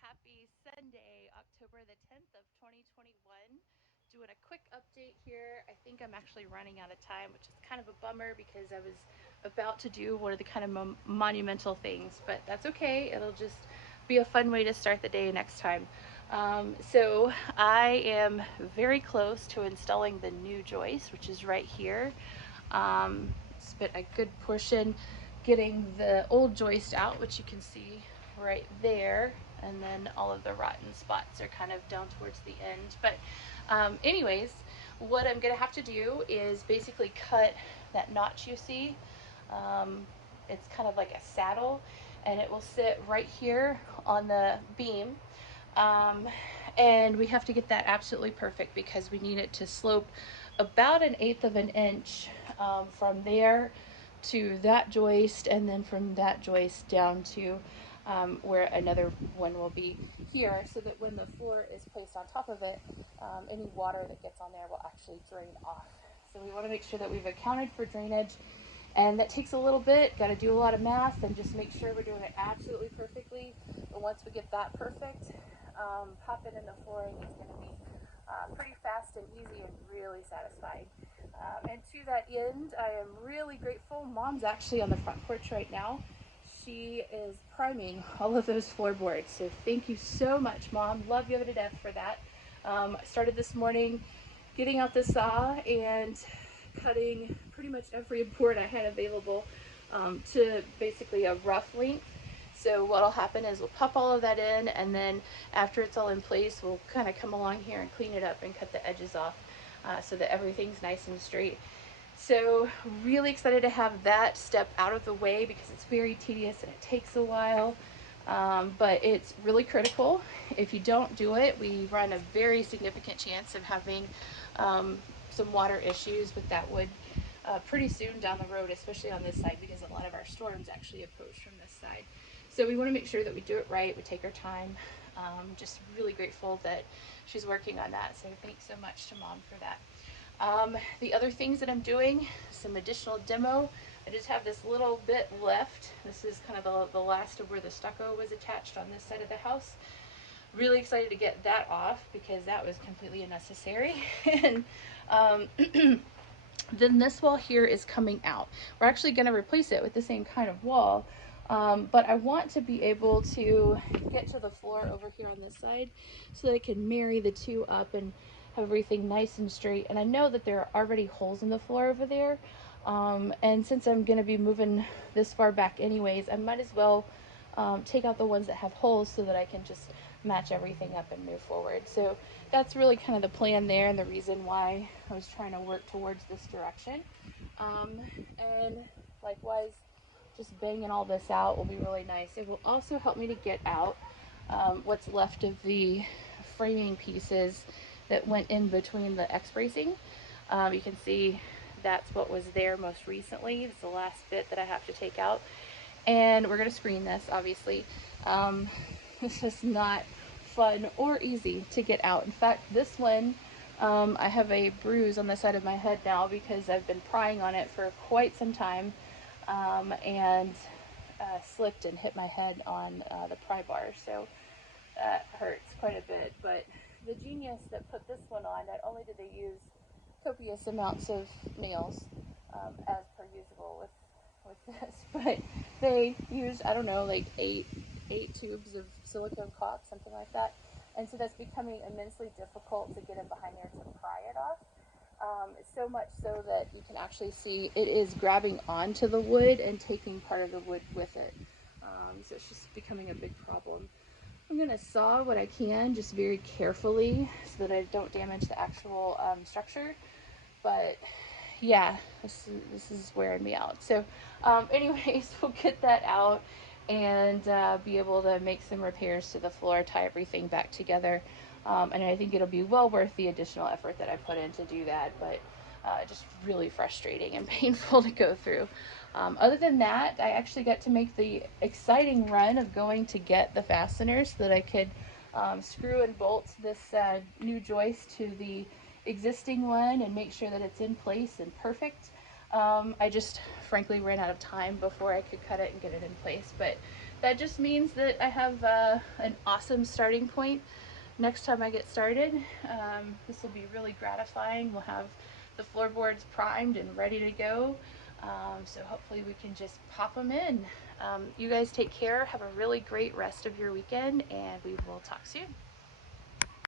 Happy Sunday, October the 10th of 2021. Doing a quick update here. I think I'm actually running out of time, which is kind of a bummer because I was about to do one of the kind of monumental things, but that's okay. It'll just be a fun way to start the day next time. So I am very close to installing the new joist, which is right here. Spent a good portion getting the old joist out, which you can see right there, and then all of the rotten spots are kind of down towards the end. But anyways, what I'm gonna have to do is basically cut that notch you see. It's kind of like a saddle, and it will sit right here on the beam. um, and we have to get that absolutely perfect because we need it to slope about 1/8 of an inch from there to that joist, and then from that joist down to where another one will be here, so that when the floor is placed on top of it, any water that gets on there will actually drain off. So we want to make sure that we've accounted for drainage, and that takes a little bit. Got to do a lot of math and just make sure we're doing it absolutely perfectly. But once we get that perfect, popping in the flooring is going to be pretty fast and easy and really satisfying. And to that end, I am really grateful. Mom's actually on the front porch right now. She is priming all of those floorboards. So thank you so much, Mom. Love you to death for that. I started this morning getting out the saw and cutting pretty much every board I had available to basically a rough length. So what'll happen is we'll pop all of that in, and then after it's all in place, we'll kind of come along here and clean it up and cut the edges off so that everything's nice and straight. So really excited to have that step out of the way because it's very tedious and it takes a while, but it's really critical. If you don't do it, we run a very significant chance of having some water issues with that wood pretty soon down the road, especially on this side because a lot of our storms actually approach from this side. So we want to make sure that we do it right, we take our time. Just really grateful that she's working on that, so thanks so much to Mom for that. The other things that I'm doing, some additional demo. I just have this little bit left. This is kind of the last of where the stucco was attached on this side of the house. Really excited to get that off because that was completely unnecessary. And then this wall here is coming out. We're actually going to replace it with the same kind of wall, but I want to be able to get to the floor over here on this side so that I can marry the two up and have everything nice and straight. And I know that there are already holes in the floor over there, and since I'm going to be moving this far back anyways, I might as well take out the ones that have holes so that I can just match everything up and move forward. So that's really kind of the plan there and the reason why I was trying to work towards this direction. And likewise, just banging all this out will be really nice. It will also help me to get out what's left of the framing pieces that went in between the X bracing. You can see that's what was there most recently. It's the last bit that I have to take out. And we're going to screen this, obviously. This is not fun or easy to get out. In fact, this one, I have a bruise on the side of my head now because I've been prying on it for quite some time, and slipped and hit my head on the pry bar. So that hurts quite a bit. But the genius that put this one on, not only did they use copious amounts of nails, as per usual with this, but they used, I don't know, like eight tubes of silicone caulk, something like that. And so that's becoming immensely difficult to get in behind there to pry it off. So much so that you can actually see it is grabbing onto the wood and taking part of the wood with it. So it's just becoming a big problem. I'm going to saw what I can, just very carefully, so that I don't damage the actual structure. But yeah, this is wearing me out. So anyways, we'll get that out and be able to make some repairs to the floor, tie everything back together. And I think it'll be well worth the additional effort that I put in to do that, but just really frustrating and painful to go through. Other than that, I actually got to make the exciting run of going to get the fasteners so that I could screw and bolt this new joist to the existing one and make sure that it's in place and perfect. I just frankly ran out of time before I could cut it and get it in place, but that just means that I have an awesome starting point next time I get started. This will be really gratifying. We'll have the floorboards primed and ready to go. So hopefully we can just pop them in. You guys take care. Have a really great rest of your weekend, and we will talk soon.